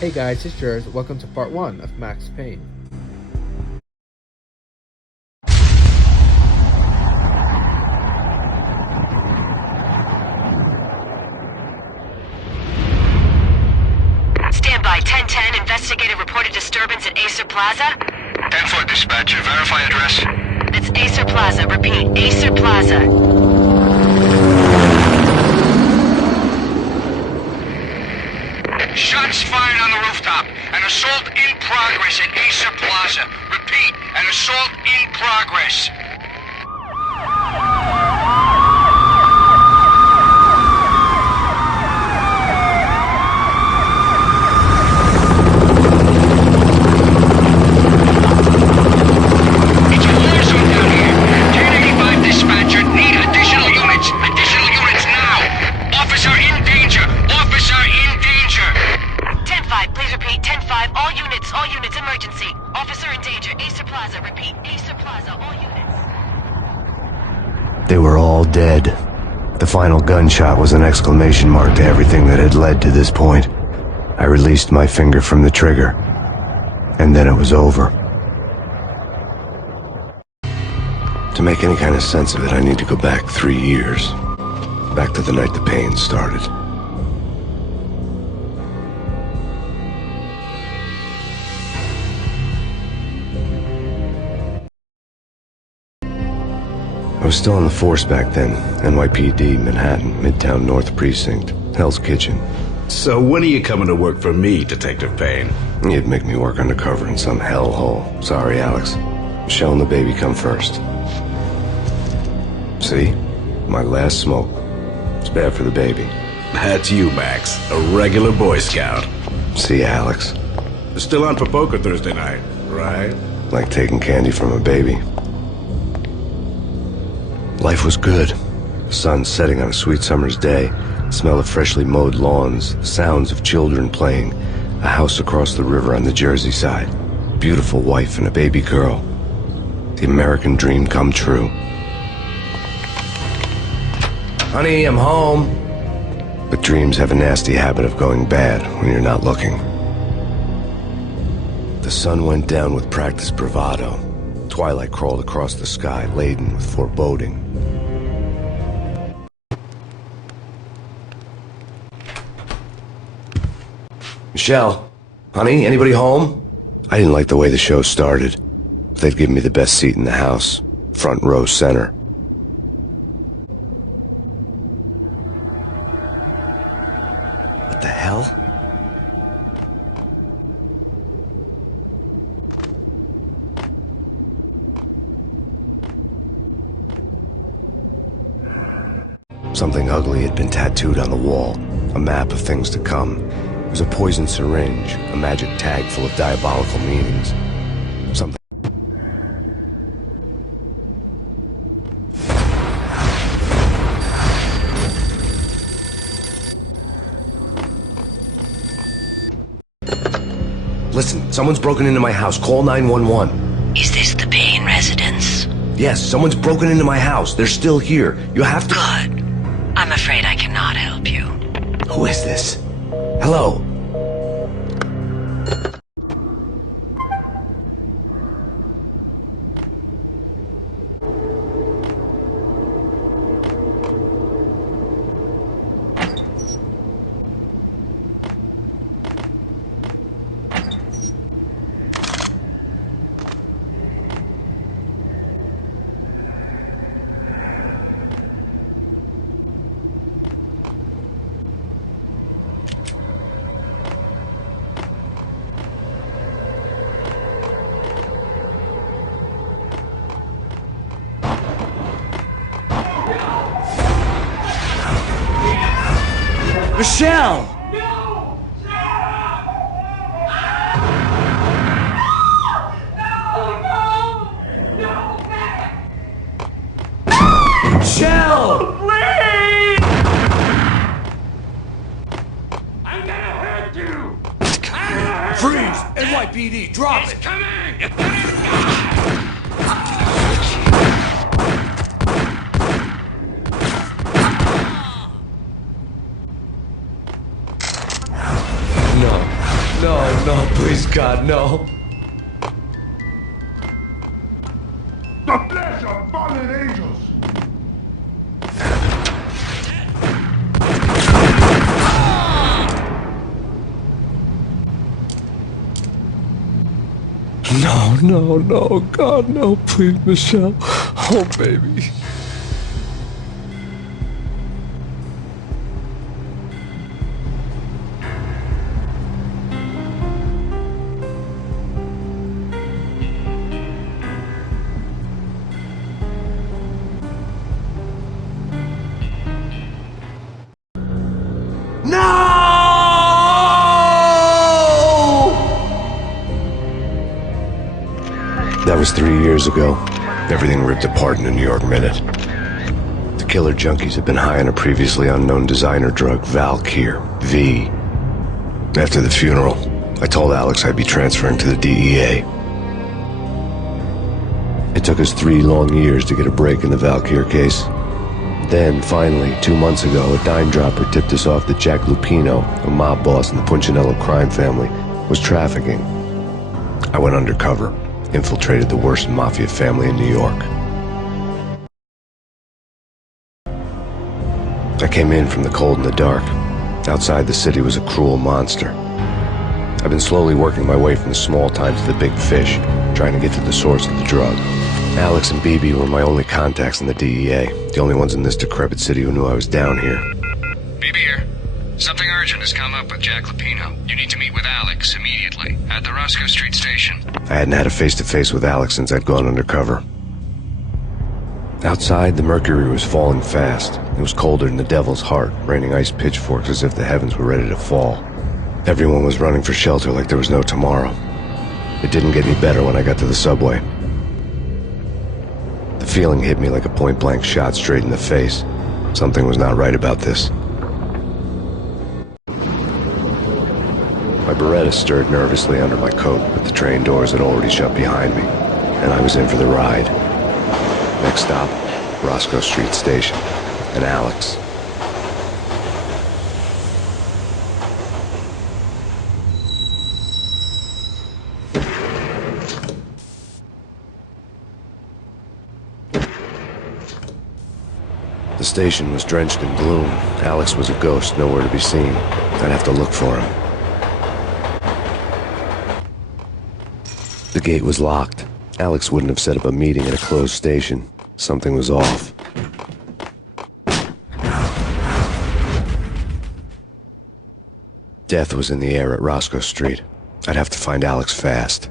Hey guys, it's Jers. Welcome to part 1 of Max Payne. Stand by. 1010, investigator reported disturbance at Acer Plaza. 10-4 dispatcher, verify address. It's Acer Plaza. Repeat, Acer Plaza. Shots fired on the rooftop. An assault in progress at Acer Plaza. Repeat, an assault in progress. It's a war zone down here. 1085 dispatcher, need additional units. Additional units now. Officer in danger. Officer in danger. 10-5, please repeat. 10-5, all units, emergency. Officer in danger. Acer Plaza. Repeat, Acer Plaza, all units. They were all dead. The final gunshot was an exclamation mark to everything that had led to this point. I released my finger from the trigger, and then it was over. To make any kind of sense of it, I need to go back 3 years. Back to the night the pain started. I was still on the force back then. NYPD, Manhattan, Midtown North Precinct, Hell's Kitchen. So when are you coming to work for me, Detective Payne? You'd make me work undercover in some hellhole. Sorry, Alex. Michelle and the baby come first. See? My last smoke. It's bad for the baby. That's you, Max. A regular Boy Scout. See, Alex. Still on for poker Thursday night, right? Like taking candy from a baby. Life was good. The sun setting on a sweet summer's day, the smell of freshly mowed lawns, the sounds of children playing, a house across the river on the Jersey side, beautiful wife and a baby girl. The American dream come true. Honey, I'm home. But dreams have a nasty habit of going bad when you're not looking. The sun went down with practiced bravado. Twilight crawled across the sky, laden with foreboding. Michelle, honey, anybody home? I didn't like the way the show started. They'd given me the best seat in the house, front row center. What the hell? Something ugly had been tattooed on the wall, a map of things to come. It was a poison syringe, a magic tag full of diabolical meanings. Something. Listen, someone's broken into my house. Call 911. Is this the Payne residence? Yes, someone's broken into my house. They're still here. You have to... Good. I'm afraid I cannot help you. Who is this? Hello? Michelle! Michelle! Please! I'm gonna hurt you! Freeze! NYPD, drop it! It's coming! It's coming! No. God, no. The flesh of fallen angels! No, God, no, please, Michelle. Oh, baby. That was 3 years ago. Everything ripped apart in a New York minute. The killer junkies had been high on a previously unknown designer drug, Valkyr, V. After the funeral, I told Alex I'd be transferring to the DEA. It took us 3 long years to get a break in the Valkyr case. Then, finally, 2 months ago, a dime dropper tipped us off that Jack Lupino, a mob boss in the Punchinello crime family, was trafficking. I went undercover, infiltrated the worst mafia family in New York. I came in from the cold and the dark. Outside the city was a cruel monster. I've been slowly working my way from the small time to the big fish, trying to get to the source of the drug. Alex and BB were my only contacts in the DEA, the only ones in this decrepit city who knew I was down here. BB here. Something urgent has come up with Jack Lupino. You need to meet with Alex immediately at the Roscoe Street station. I hadn't had a face-to-face with Alex since I'd gone undercover. Outside, the mercury was falling fast. It was colder than the devil's heart, raining ice pitchforks as if the heavens were ready to fall. Everyone was running for shelter like there was no tomorrow. It didn't get any better when I got to the subway. The feeling hit me like a point-blank shot straight in the face. Something was not right about this. My Beretta stirred nervously under my coat, but the train doors had already shut behind me, and I was in for the ride. Next stop, Roscoe Street Station, and Alex. The station was drenched in gloom. Alex was a ghost, nowhere to be seen. I'd have to look for him. The gate was locked. Alex wouldn't have set up a meeting at a closed station. Something was off. Death was in the air at Roscoe Street. I'd have to find Alex fast.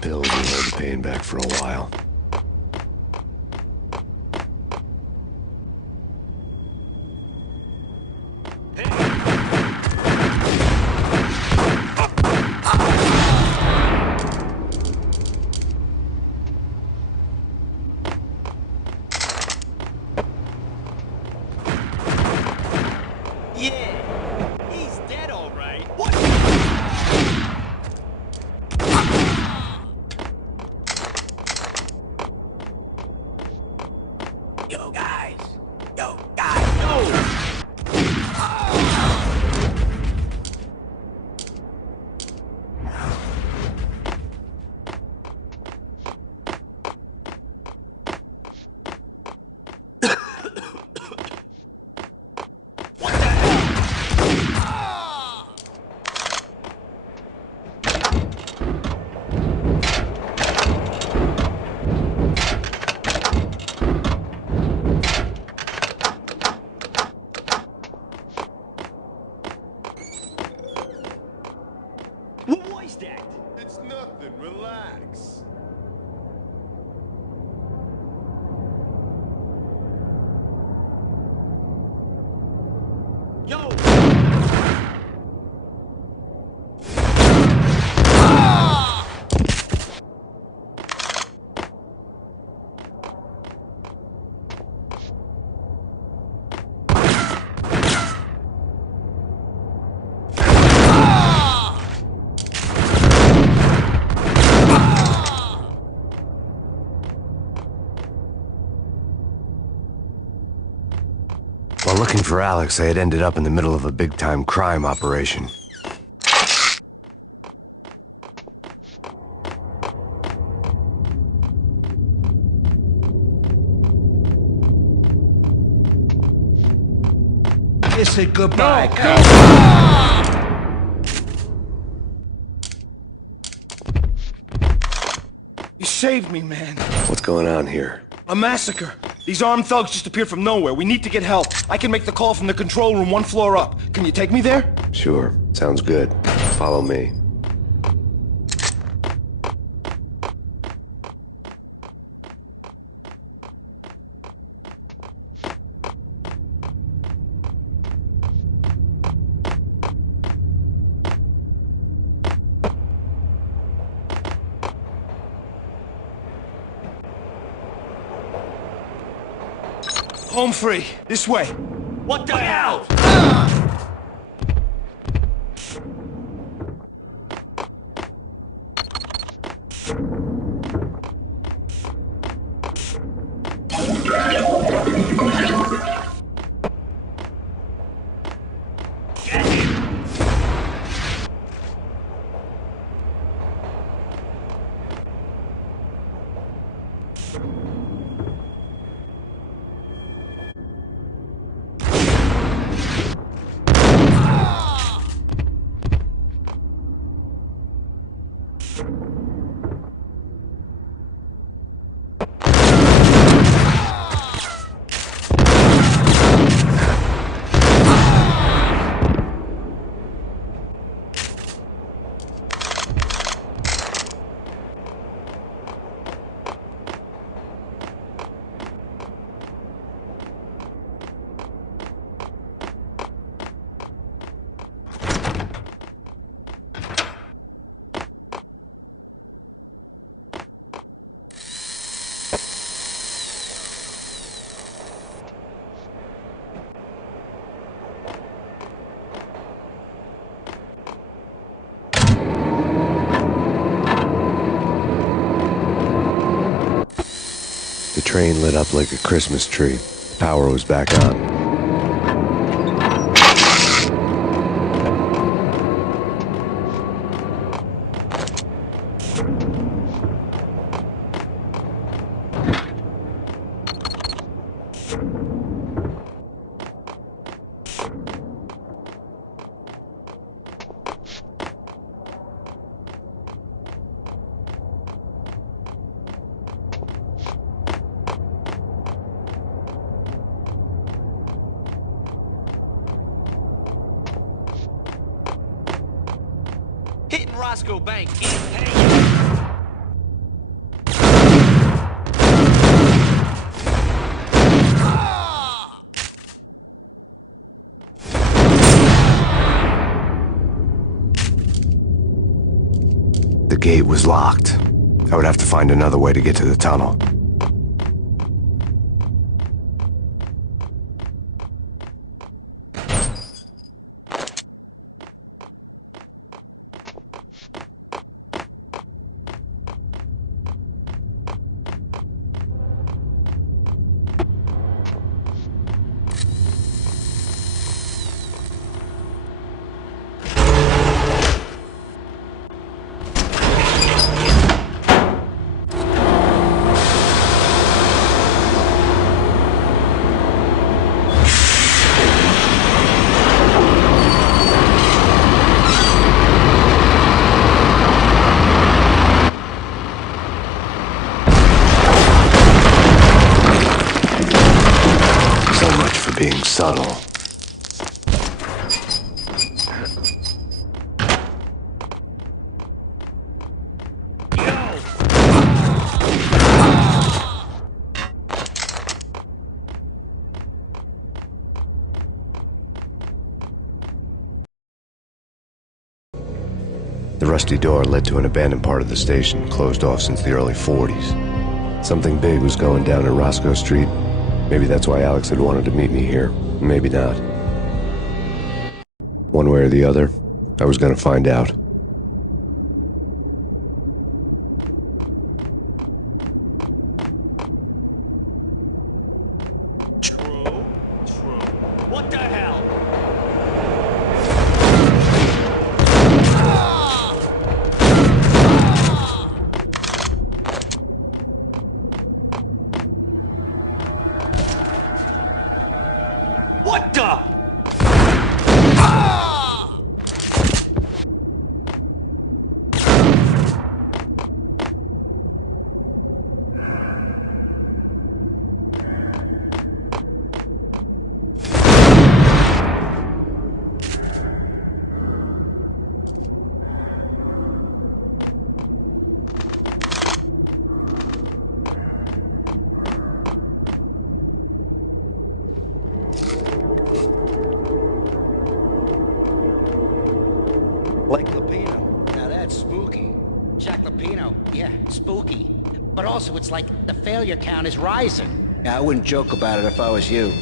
Pills will hold the pain back for a while. It's nothing, relax. Yo! for Alex, I had ended up in the middle of a big-time crime operation. Kiss it goodbye. You saved me, man. What's going on here? A massacre. These armed thugs just appeared from nowhere. We need to get help. I can make the call from the control room 1 floor up. Can you take me there? Sure, sounds good. Follow me. Home free. This way. What the hell? The train lit up like a Christmas tree. Power was back on. Hitting Roscoe Bank can't pay. The gate was locked. I would have to find another way to get to the tunnel. Being subtle. The rusty door led to an abandoned part of the station, closed off since the early 40s. Something big was going down at Roscoe Street. Maybe that's why Alex had wanted to meet me here. Maybe not. One way or the other, I was gonna find out. True. What the Like Lupino. Now that's spooky. Jack Lupino, yeah, spooky. But also, it's like the failure count is rising. Yeah, I wouldn't joke about it if I was you.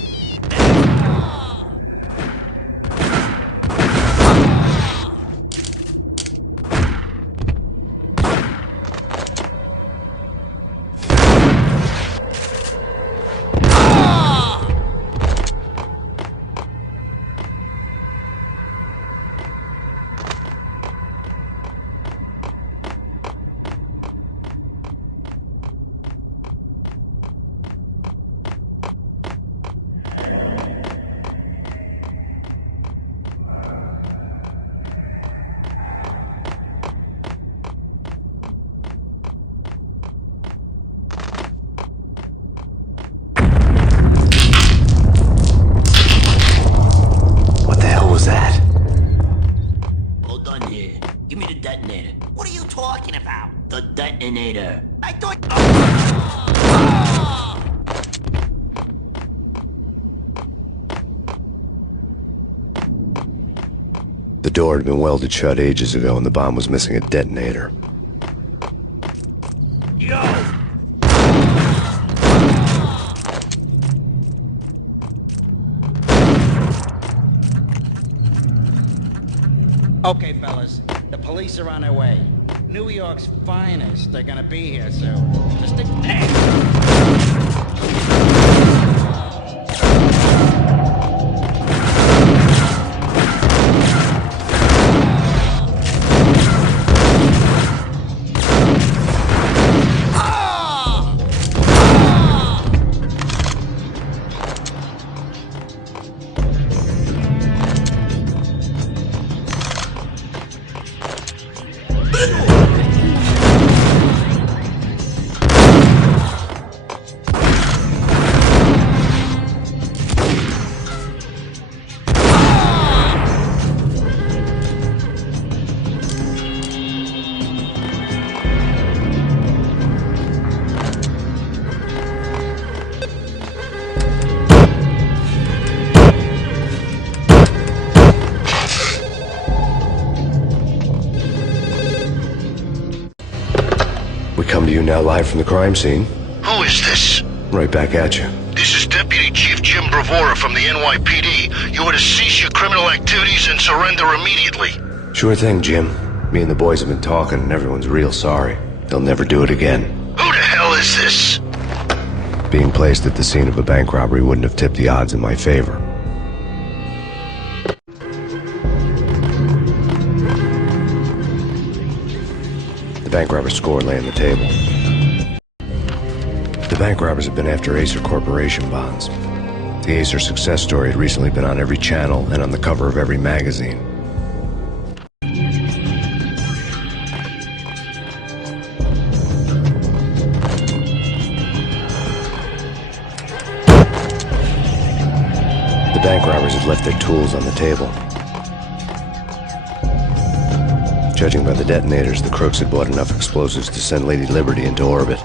The detonator. I thought... The door had been welded shut ages ago and the bomb was missing a detonator. Yo! Okay, fellas. The police are on their way. New York's finest. They're gonna be here soon. Just stick... We come to you now live from the crime scene. Who is this? Right back at you. This is Deputy Chief Jim Bravura from the NYPD. You are to cease your criminal activities and surrender immediately. Sure thing, Jim. Me and the boys have been talking and everyone's real sorry. They'll never do it again. Who the hell is this? Being placed at the scene of a bank robbery wouldn't have tipped the odds in my favor. The bank robber's score lay on the table. The bank robbers have been after Acer Corporation bonds. The Acer success story had recently been on every channel and on the cover of every magazine. The bank robbers had left their tools on the table. Judging by the detonators, the crooks had bought enough explosives to send Lady Liberty into orbit.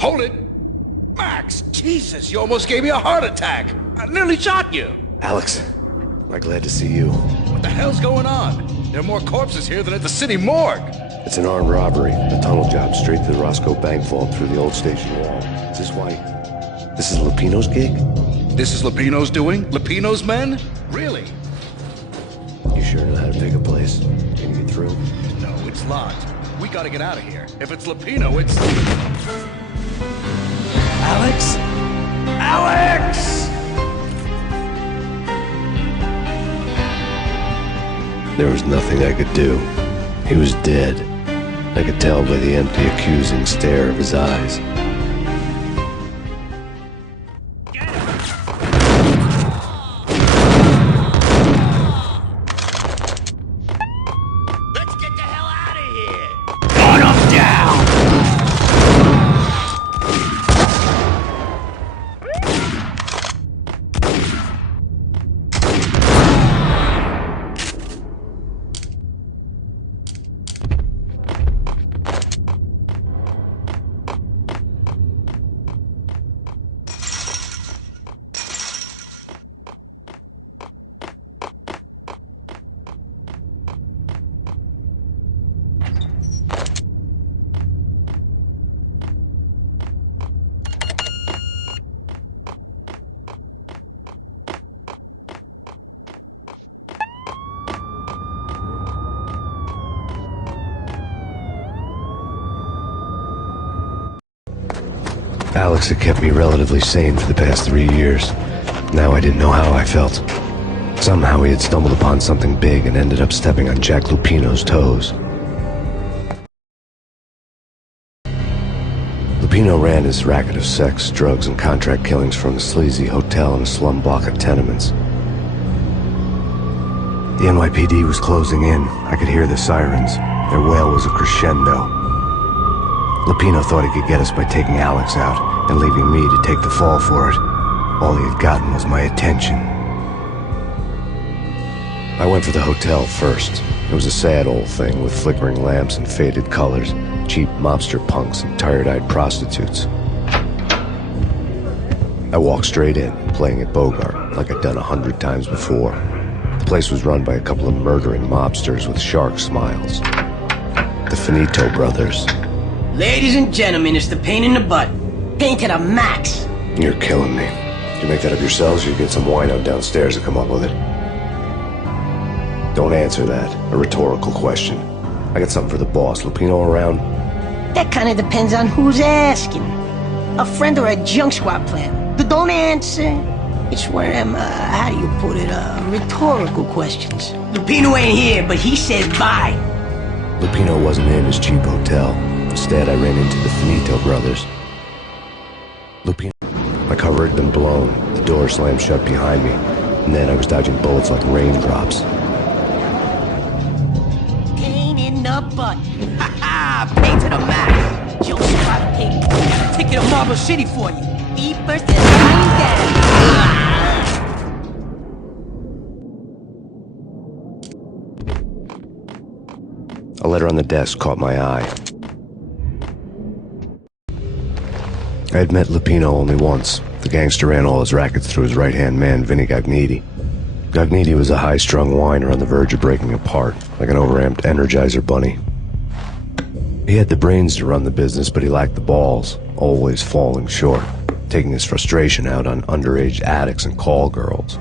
Hold it! Max! Jesus, you almost gave me a heart attack! I nearly shot you! Alex, I'm glad to see you. What the hell's going on? There are more corpses here than at the city morgue! It's an armed robbery. A tunnel job straight to the Roscoe Bank vault through the old station wall. Is this why? This is Lupino's gig? This is Lupino's doing? Lupino's men? Really? You sure know how to pick a place? Can you get through? No, it's locked. We gotta gotta get out of here. If it's Lupino, it's... Alex? Alex! There was nothing I could do. He was dead. I could tell by the empty, accusing stare of his eyes. Let's get the hell out of here! Gun him down! Alex had kept me relatively sane for the past 3 years. Now I didn't know how I felt. Somehow he had stumbled upon something big and ended up stepping on Jack Lupino's toes. Lupino ran his racket of sex, drugs, and contract killings from a sleazy hotel in a slum block of tenements. The NYPD was closing in. I could hear the sirens. Their wail was a crescendo. Lupino thought he could get us by taking Alex out and leaving me to take the fall for it. All he had gotten was my attention. I went for the hotel first. It was a sad old thing with flickering lamps and faded colors, cheap mobster punks and tired-eyed prostitutes. I walked straight in, playing at Bogart, like I'd done 100 times before. The place was run by a couple of murdering mobsters with shark smiles. The Finito brothers. Ladies and gentlemen, it's the pain in the butt. Pain to the max. You're killing me. Did you make that up yourselves, or you get some wino downstairs to come up with it? Don't answer that. A rhetorical question. I got something for the boss. Lupino around? That kind of depends on who's asking. A friend or a junk squad plan. Don't answer. It's one of them, how do you put it, rhetorical questions. Lupino ain't here, but he says bye. Lupino wasn't in his cheap hotel. Instead, I ran into the Finito brothers. Lupino. My cover had been blown. The door slammed shut behind me. And then I was dodging bullets like raindrops. Pain in the butt. Ha ha! Pain to the max. Joe Squad paid. Got a ticket to Marble City for you. Be first and line down. A letter on the desk caught my eye. I had met Lupino only once. The gangster ran all his rackets through his right-hand man, Vinny Gagniti. Gagniti was a high-strung whiner on the verge of breaking apart, like an overamped Energizer bunny. He had the brains to run the business, but he lacked the balls, always falling short, taking his frustration out on underage addicts and call girls.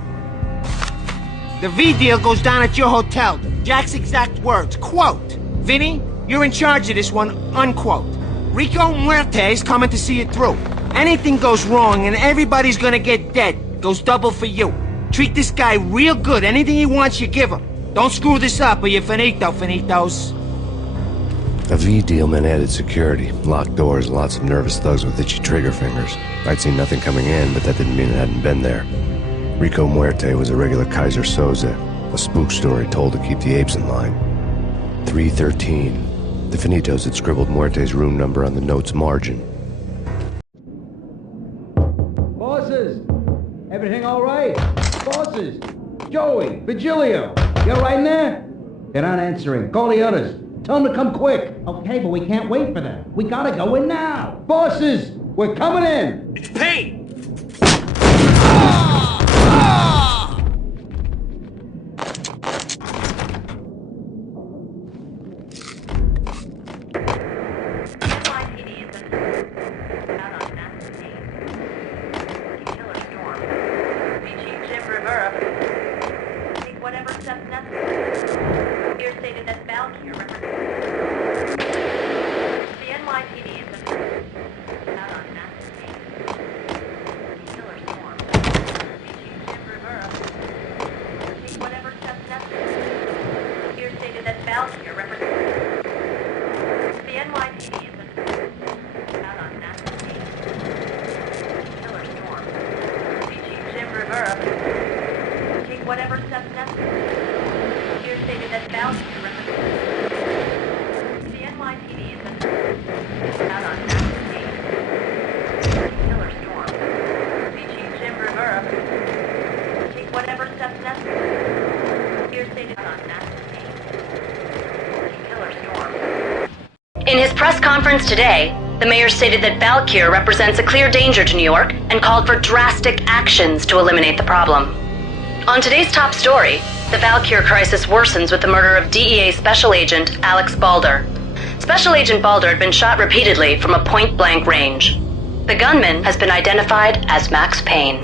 The V deal goes down at your hotel. Jack's exact words, quote, "Vinny, you're in charge of this one," unquote. Rico Muerte's coming to see it through. Anything goes wrong and everybody's gonna get dead. Goes double for you. Treat this guy real good. Anything he wants, you give him. Don't screw this up or you're finito, finitos. A V deal meant added security, locked doors, and lots of nervous thugs with itchy trigger fingers. I'd seen nothing coming in, but that didn't mean it hadn't been there. Rico Muerte was a regular Kaiser Soze, a spook story told to keep the apes in line. 313. The Finitos had scribbled Muerte's room number on the note's margin. Bosses! Everything all right? Bosses! Joey! Vigilio! You all right in there? They're not answering. Call the others. Tell them to come quick. Okay, but we can't wait for them. We gotta go in now. Bosses! We're coming in! It's Payne! NYPD has been out on Max Payne. Killer storm. See Chief Jim Rivera. Take whatever steps necessary. Here stated that Valkyrie represents the NYPD has been out on Max Payne. Killer storm. See Chief Jim Rivera. Take whatever steps necessary. Here stated on Max Payne. Killer storm. In his press conference today, the mayor stated that Valkyr represents a clear danger to New York and called for drastic actions to eliminate the problem. On today's top story, the Valkyr crisis worsens with the murder of DEA Special Agent Alex Balder. Special Agent Balder had been shot repeatedly from a point-blank range. The gunman has been identified as Max Payne.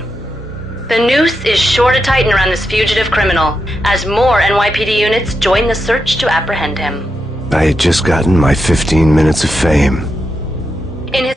The noose is sure to tighten around this fugitive criminal as more NYPD units join the search to apprehend him. I had just gotten my 15 minutes of fame. In his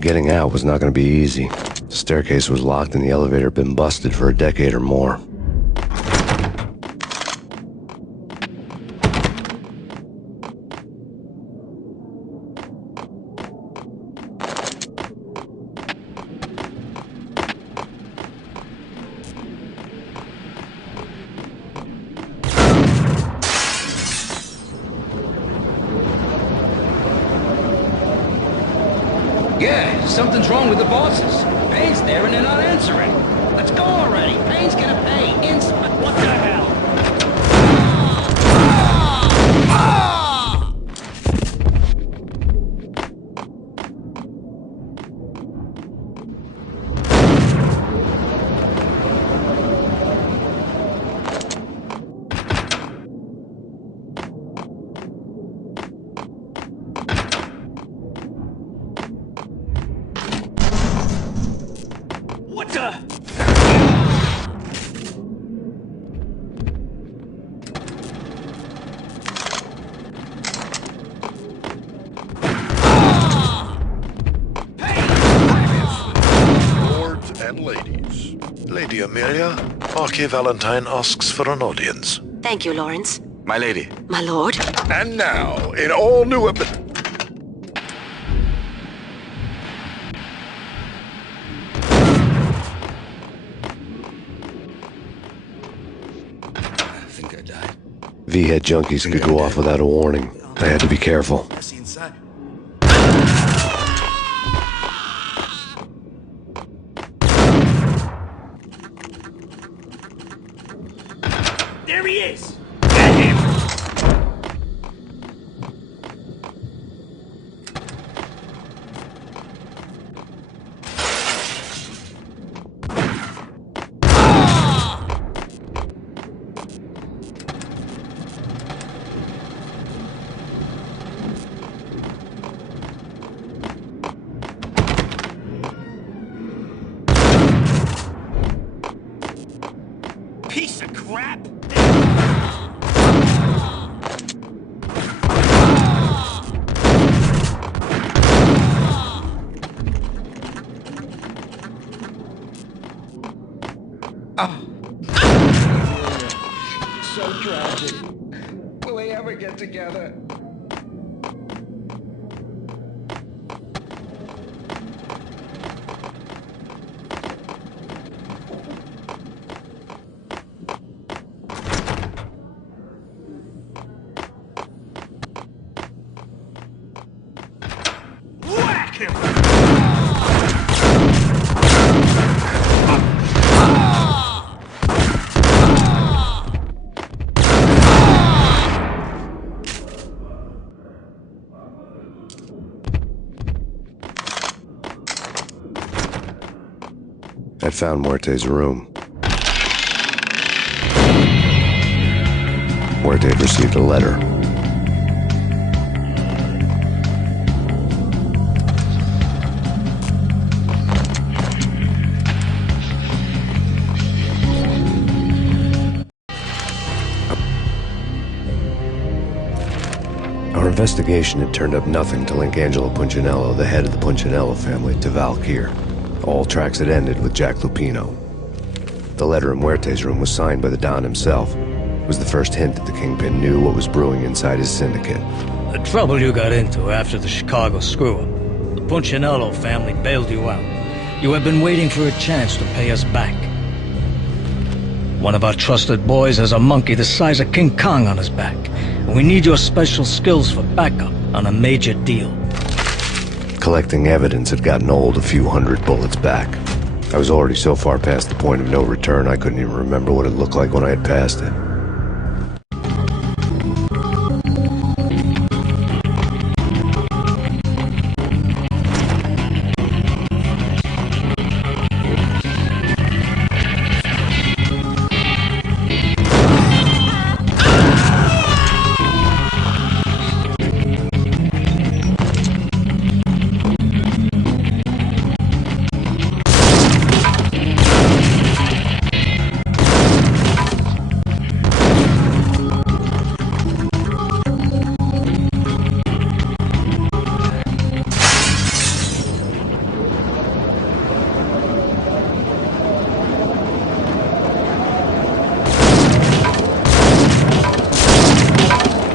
Getting out was not going to be easy. The staircase was locked and the elevator had been busted for a decade or more. Yeah, something's wrong with the bosses. Payne's there and they're not answering. Let's go already. Payne's gonna pay. What the hell? What the? Lords and ladies. Lady Amelia, Marquis Valentine asks for an audience. Thank you, Lawrence. My lady. My lord. And now, in all new V-head junkies could go off without a warning. I had to be careful. There he is! Get him! Piece of crap! So tragic. Will they ever get together? Whack him! I'd found Muerte's room. Muerte had received a letter. investigation had turned up nothing to link Angelo Punchinello, the head of the Punchinello family, to Val Kier. All tracks had ended with Jack Lupino. The letter in Muerte's room was signed by the Don himself. It was the first hint that the Kingpin knew what was brewing inside his syndicate. The trouble you got into after the Chicago screw-up. The Punchinello family bailed you out. You have been waiting for a chance to pay us back. One of our trusted boys has a monkey the size of King Kong on his back. And we need your special skills for backup on a major deal. Collecting evidence had gotten old a few hundred bullets back. I was already so far past the point of no return I couldn't even remember what it looked like when I had passed it.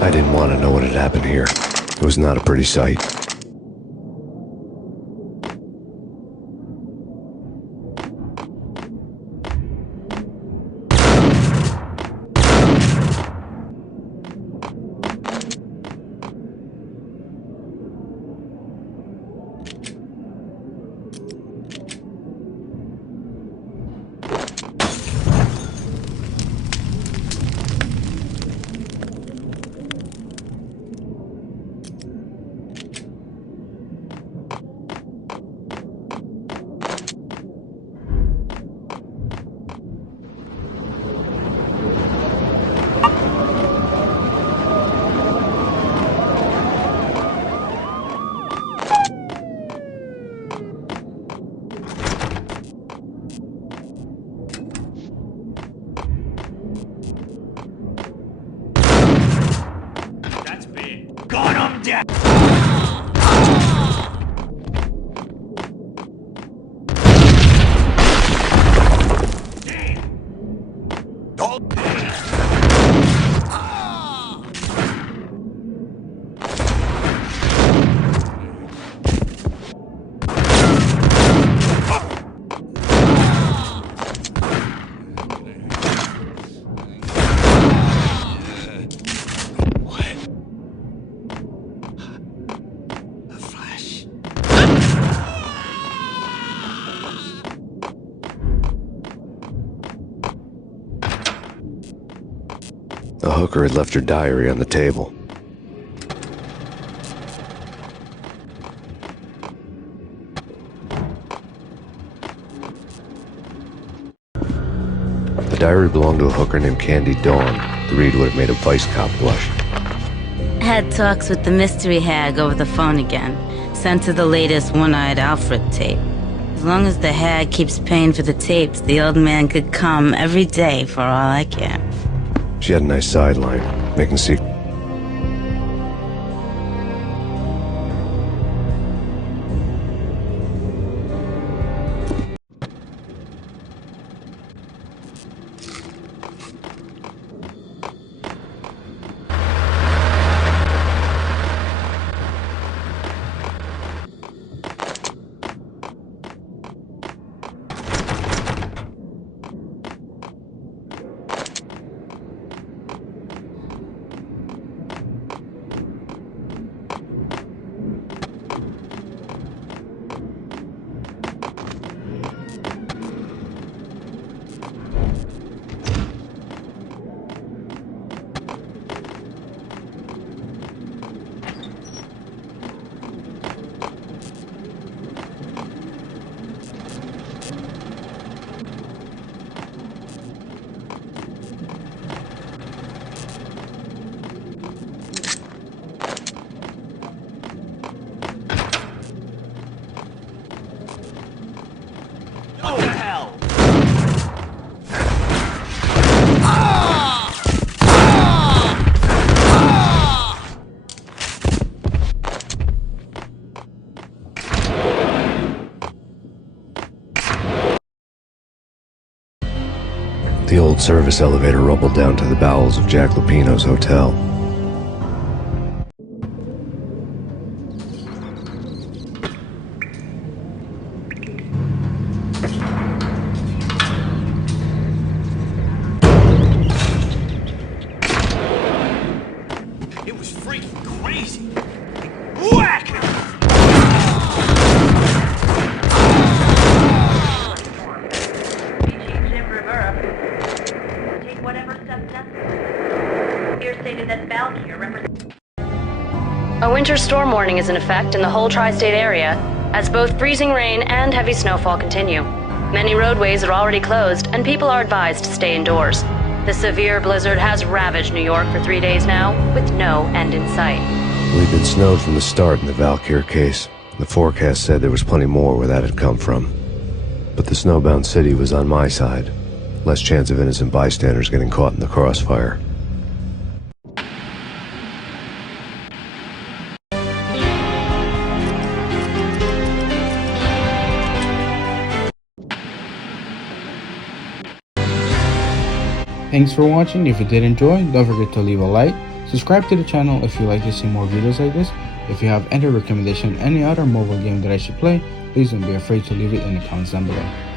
I didn't want to know what had happened here. It was not a pretty sight. The hooker had left her diary on the table. The diary belonged to a hooker named Candy Dawn. The read would have made a vice cop blush. Had talks with the mystery hag over the phone again. Sent her the latest One-Eyed Alfred tape. As long as the hag keeps paying for the tapes, the old man could come every day for all I care. She had a nice sideline, making secret. The old service elevator rumbled down to the bowels of Jack Lupino's hotel. It was freaking crazy. Whack! Jim Rivera. Take whatever steps necessary. Here stated that Valkyrie represents... A winter storm warning is in effect in the whole tri-state area, as both freezing rain and heavy snowfall continue. Many roadways are already closed, and people are advised to stay indoors. The severe blizzard has ravaged New York for 3 days now, with no end in sight. We'd been snowed from the start in the Valkyrie case. The forecast said there was plenty more where that had come from. But the snowbound city was on my side. Less chance of innocent bystanders getting caught in the crossfire. Thanks for watching. If you did enjoy, don't forget to leave a like, subscribe to the channel if you like to see more videos like this. If you have any recommendation, any other mobile game that I should play, please don't be afraid to leave it in the comments down below.